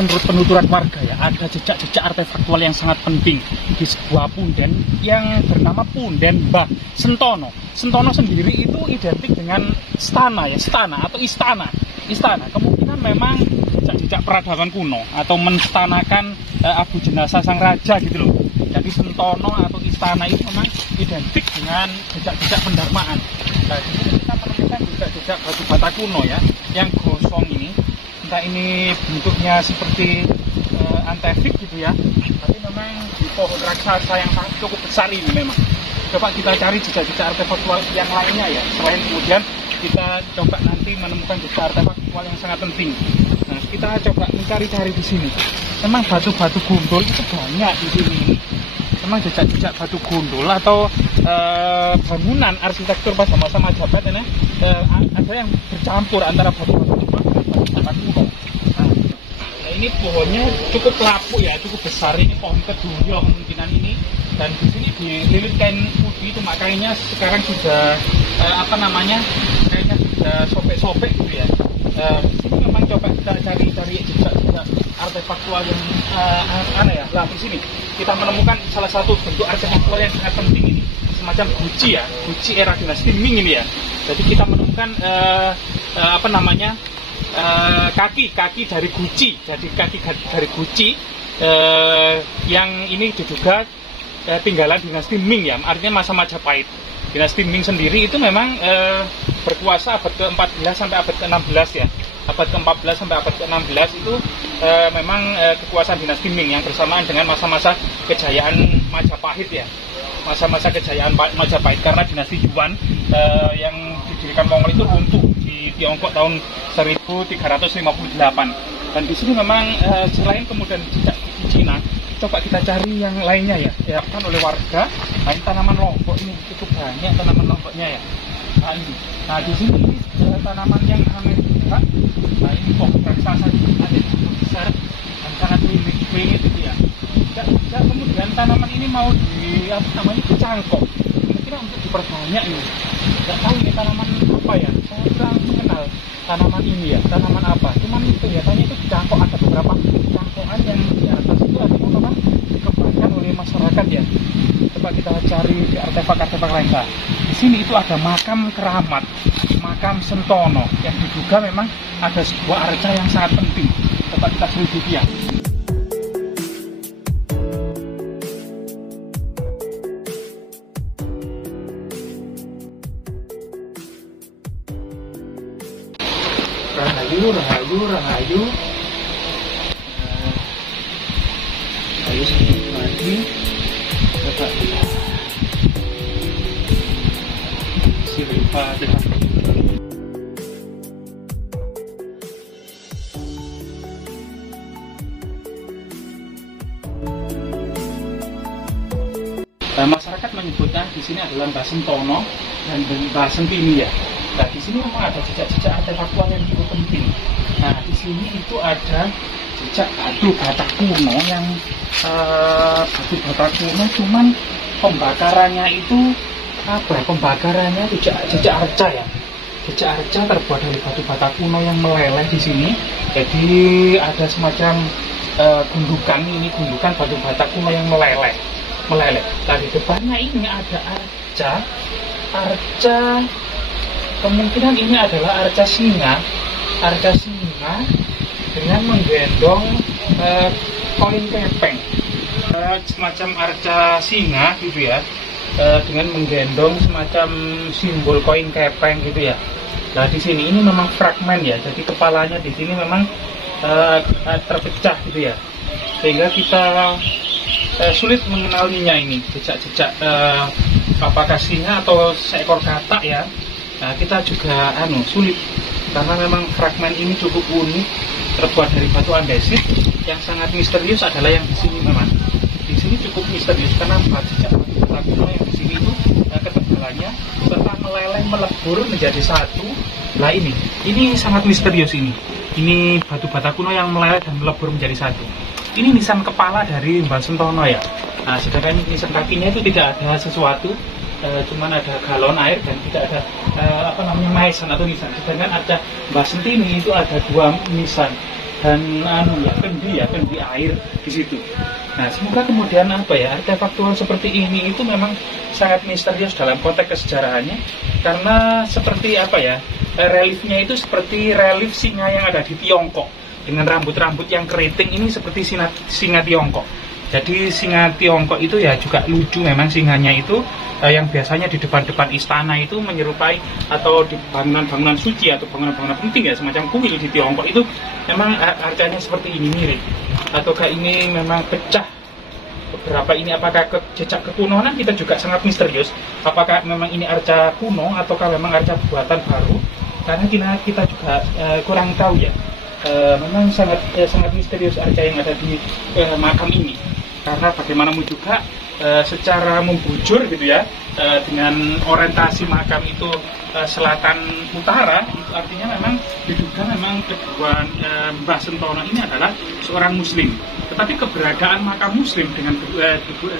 menurut penuturan warga ya, ada jejak-jejak artefaktual yang sangat penting di sebuah punden yang bernama Punden Mbah Sentono. Sentono sendiri itu identik dengan stana ya, stana atau istana. Kemungkinan memang jejak-jejak peradaban kuno atau menstanakan abu jenazah sang raja gitu loh. Jadi Sentono atau istana itu memang identik dengan jejak-jejak pendarmaan. Nah, di sini kita menemukan jejak-jejak batu bata kuno ya, yang gosong ini. Entah ini bentuknya seperti antefik gitu ya, tapi memang di pohon raksasa yang sangat cukup besar ini memang. Coba kita cari jejak-jejak artefaktual yang lainnya ya, selain kemudian kita coba nanti menemukan jejak artefaktual yang sangat penting. Nah, kita coba mencari-cari di sini. Memang batu-batu gundul itu banyak di sini. Memang jejak-jejak batu gundul atau bangunan arsitektur pada masa Majapahit ini ada yang bercampur antara batu-batu kuno. Nah, ini pohonnya cukup lapuk ya, cukup besar. Ini pohon keduyo kemungkinan ini, dan di sini dililit kain putih. Itu makanya sekarang sudah kayaknya sudah sobek-sobek gitu ya. Di sini memang coba kita cari jejak artefaktual yang Lah di sini kita menemukan salah satu bentuk artefaktual yang sangat penting ini, semacam guci ya, guci era dinasti Ming ini ya. Jadi kita menemukan kaki dari guci, yang ini diduga tinggalan dinasti Ming ya, artinya masa Majapahit. Dinasti Ming sendiri itu memang berkuasa abad ke-14 sampai abad ke-16 ya. Abad ke-14 sampai abad ke-16 itu memang kekuasaan dinasti Ming yang bersamaan dengan masa-masa kejayaan Majapahit ya. Masa-masa kejayaan Majapahit, karena dinasti Yuan yang didirikan Mongol itu runtuh di Tiongkok tahun 1358. Dan di sini memang selain kemudian jejak di Cina, coba kita cari yang lainnya ya, dilakukan oleh warga. Nah, ini tanaman lombok ini cukup banyak tanaman lomboknya ya. Nah, ini. Nah, di sini tanaman yang aneh juga. Nah, ini pohon raksasa ada yang cukup besar dan sangat klinik gitu ya. Tidak kemudian tanaman ini mau dicangkok. Kira-kira untuk diperbanyak ini. Tidak tahu ini tanaman apa ya. Saya kurang mengenal tanaman ini ya. Tanaman apa? Cuman itu ya, tanya itu dicangkok, ada beberapa cangkokan yang di atas itu artinya memang dikembangkan oleh masyarakat ya. Coba kita cari di artefak-artefak lain. Nah, di sini itu ada makam keramat, makam Sentono yang diduga memang ada sebuah arca yang sangat penting. Coba kita selidiki ya. Rahayu. Ayo sedikit lagi. Coba Fatihah. Masyarakat menyebutnya di sini adalah Mbah Sentono dan Mbah Sentini ya. Nah, di sini memang ada jejak-jejak artefaktual yang cukup penting. Nah, di sini itu ada jejak batu bata kuno yang batu bata kuno, cuman pembakarannya itu pembakarannya jejak arca ya. Jejak arca terbuat dari batu bata kuno yang meleleh di sini. Jadi ada semacam gundukan batu bata kuno yang meleleh. Nah, di depannya ini ada arca. Kemungkinan ini adalah arca singa dengan menggendong koin kepeng, semacam arca singa gitu ya, dengan menggendong semacam simbol koin kepeng gitu ya. Nah, di sini ini memang fragmen ya, jadi kepalanya di sini memang terpecah gitu ya, sehingga kita sulit mengenalinya ini jejak-jejak apakah singa atau seekor katak ya. Nah, kita juga sulit karena memang fragmen ini cukup unik, terbuat dari batu andesit. Yang sangat misterius adalah yang di sini memang. Di sini cukup misterius karena jejak batu kuno yang di sini itu ketebalannya setelah meleleh melebur menjadi satu. Nah, ini sangat misterius ini. Ini batu bata kuno yang meleleh dan melebur menjadi satu. Ini nisan kepala dari Mbah Sentono ya. Nah, sedangkan nisan kakinya itu tidak ada sesuatu, cuman ada galon air dan tidak ada maesan atau nisan. Sedangkan ada Mbah Sentini itu ada dua nisan. dan kendi air di situ. Nah, semoga kemudian artefaktual seperti ini itu memang sangat misterius dalam konteks kesejarahannya, karena seperti reliefnya itu seperti relief singa yang ada di Tiongkok dengan rambut-rambut yang keriting, ini seperti singa Tiongkok. Jadi singa Tiongkok itu ya juga lucu memang, singanya itu yang biasanya di depan-depan istana itu menyerupai, atau di bangunan-bangunan suci atau bangunan-bangunan penting ya, semacam kuil di Tiongkok itu memang arcanya seperti ini mirip. Ataukah ini memang pecah beberapa ini, apakah jejak kekunoan kita juga sangat misterius, apakah memang ini arca kuno ataukah memang arca buatan baru, karena kita juga kurang tahu ya. Memang sangat misterius arca yang ada di makam ini, karena bagaimanapun juga secara membujur gitu ya, dengan orientasi makam itu selatan utara, itu artinya memang diduga memang kedua Mbah Sentono ini adalah seorang muslim. Tetapi keberadaan makam muslim dengan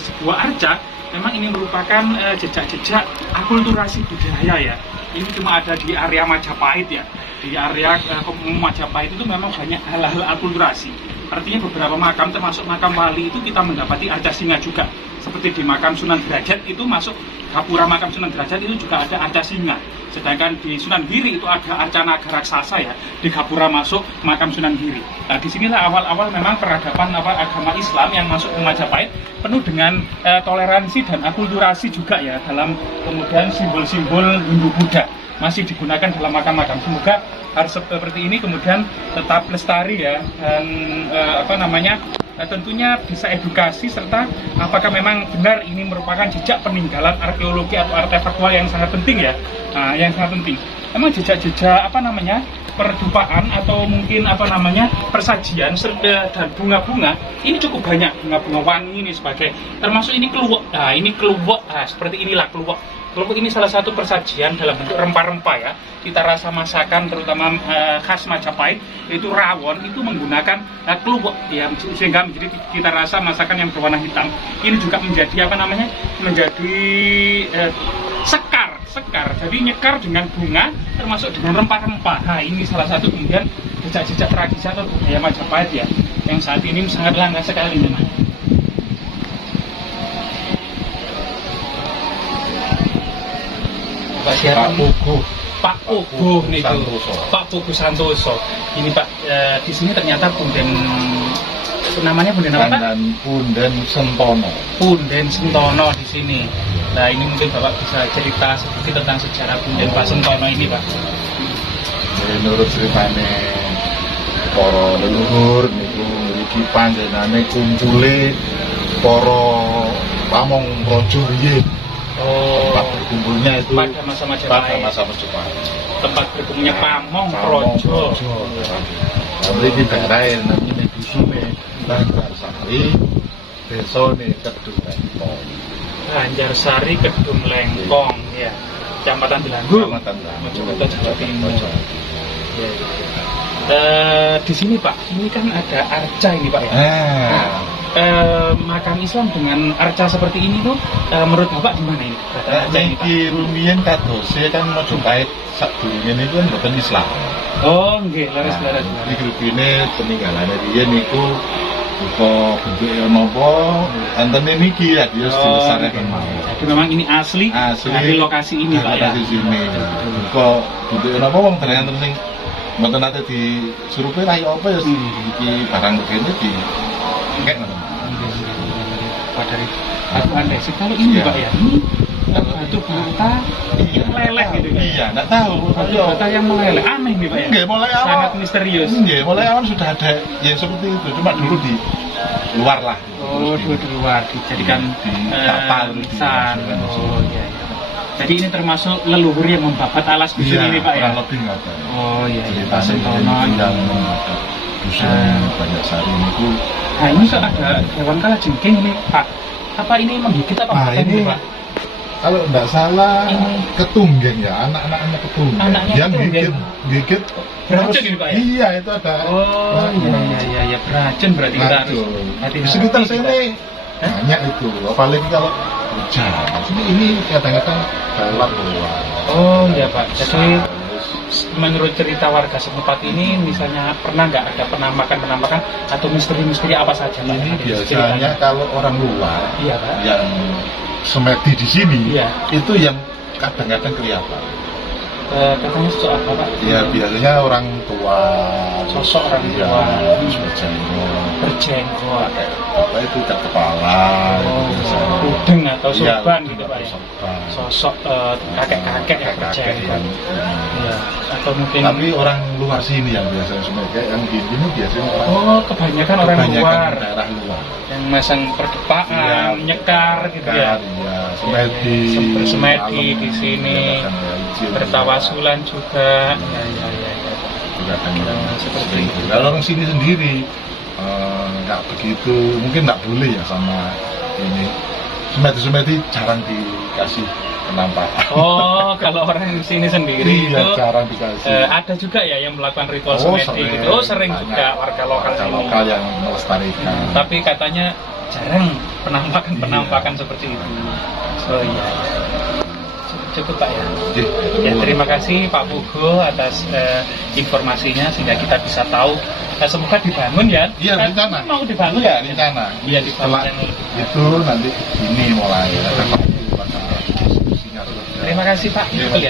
sebuah arca memang ini merupakan jejak-jejak akulturasi budaya ya. Ini cuma ada di area Majapahit ya. Di area Majapahit itu memang banyak hal-hal akulturasi. Artinya beberapa makam, termasuk makam wali itu kita mendapati arca singa juga. Seperti di makam Sunan Derajat itu masuk gapura makam Sunan Derajat itu juga ada arca singa. Sedangkan di Sunan Giri itu ada arca naga raksasa ya. Di gapura masuk makam Sunan Giri. Nah, disinilah awal-awal memang peradaban agama Islam yang masuk ke Majapahit penuh dengan toleransi dan akulturasi juga ya, dalam kemudian simbol-simbol Hindu Buddha masih digunakan dalam makam-makam. Semoga hal seperti ini kemudian tetap lestari ya, dan tentunya bisa edukasi, serta apakah memang benar ini merupakan jejak peninggalan arkeologi atau artefaktual yang sangat penting ya. Yang sangat penting. Emang jejak-jejak perdupaan atau mungkin persajian dan bunga-bunga ini cukup banyak, bunga-bunga wangi ini sebagai, termasuk ini keluwek. Nah, ini keluwek, seperti inilah keluwek. Keluwek ini salah satu persajian dalam bentuk rempah-rempah ya. Cita rasa masakan terutama khas Majapahit yaitu rawon itu menggunakan keluwek ya, sehingga menjadi cita rasa masakan yang berwarna hitam. Ini juga menjadi menjadi sekar. Jadi nyekar dengan bunga termasuk dengan rempah-rempah. Nah, ini salah satu kemudian jejak-jejak tradisi atau budaya Majapahit ya, yang saat ini sangat langka sekali memang. Pak Puguh nih tuh, Pak Puguh Santoso. Ini Pak, di sini ternyata namanya Punden apa Pak? Punden Sentono. Punden Sentono di sini. Nah, ini mungkin Bapak bisa cerita sedikit tentang sejarah Punden Pak Sentono ini Pak. Menurut ceritanya para leluhur niku mriki panjenengane kumpule para pamong raja riyin. Tempat berkumpulnya itu pada masa Majapahit. Tempat berkumpulnya pamong raja. Mriki daerah namanya dusune Banjarsari, desane Kedung Lengkong. Banjarsari Kedung Lengkong ya. Kecamatan Belanggu. Mojokerto, Jawa Timur. Di sini Pak, ini kan ada arca ini Pak ya. Makam Islam dengan arca seperti ini tuh menurut Bapak di mana ini? Niki rumiyin kadose kan Majapahit sadurunge niku kan mboten Islam. Oh, nggih, leres. Iki rupine peninggalane riyen niku buka bentuk napa antene niki ya dia dilestarikan mau. Jadi memang ini asli dari lokasi ini Pak ya. Di sini. Buka bentuk napa wong ternyata sing mboten nate disurupe ra apa ya iki barang begini di engkek ngono. Dari batu andesit. Kalau ini Pak ya, ini batu bata meleleh gitu kan? Iya, enggak tahu. Batu bata yang meleleh, aneh nih Pak ya? Nggih, mulai awal sangat misterius. Nggih, mulai awal sudah ada ya seperti itu, cuma dulu di luar lah. Oh, dulu di luar dijadikan nisan. Oh iya. Jadi ini termasuk leluhur yang membabat alas di sini nih Pak ya? Kurang lebih ada. Oh iya, Pak Sentono yang dusun Banjarsari niku. Nah, ini kok ada hewan kalajengking ini Pak. Apa ini menggigit apa ini Pak? Kalau enggak salah ini ketunggeng ya, anak-anaknya ketunggeng. Yang gigit beracun ini Pak ya? Iya, itu ada. Oh iya, beracun berarti kita harus hati-hati. Di sekitar sini banyak itu, apalagi kalau hujan. Ini kadang-kadang dalam luar. Oh iya Pak. Jadi menurut cerita warga setempat ini, misalnya pernah nggak ada penampakan atau misteri-misteri apa saja Pak? Ini biasanya kalau orang luar Iya, Pak. yang semedi di sini, Iya. itu yang kadang-kadang kelihatan. Katanya sosok apa Pak? Ya biasanya orang tua, Sosok orang ya, tua. berjenggot, Berjenggot. apa itu cat kepala, itu biasanya. Udeng atau Iya, sorban gitu Pak ya? sorban. Sosok kakek-kakek yang Kakek yang berjenggot. Iya. Atau mungkin tapi orang luar sini yang biasanya sebagai yang gini ini biasanya orang kebanyakan orang luar daerah luar yang masang perkepaan, nyekar gitu ya. Iya, semedi, Bersemedi di sini, bertawasulan juga. Ya. Seperti itu. Kalau orang sini sendiri nggak begitu, mungkin nggak boleh ya sama ini. Semedi jarang dikasih penampakan. Oh, kalau orang di sini sendiri Iya, itu jarang dikasih. ada juga ya yang melakukan ritual semedi gitu. Oh, sering juga warga lokal warga sini. lokal yang melestarikan. Tapi katanya jarang penampakan seperti itu. Oh iya. Cukup Pak ya. Ya, terima kasih Pak Pugo atas informasinya sehingga kita bisa tahu. Semoga dibangun ya. Iya, rencana. Mau dibangun Iya, ya? rencana. Iya, dibangun. Setelah itu nanti ini mulai ada Terima kasih Pak. Betul ya.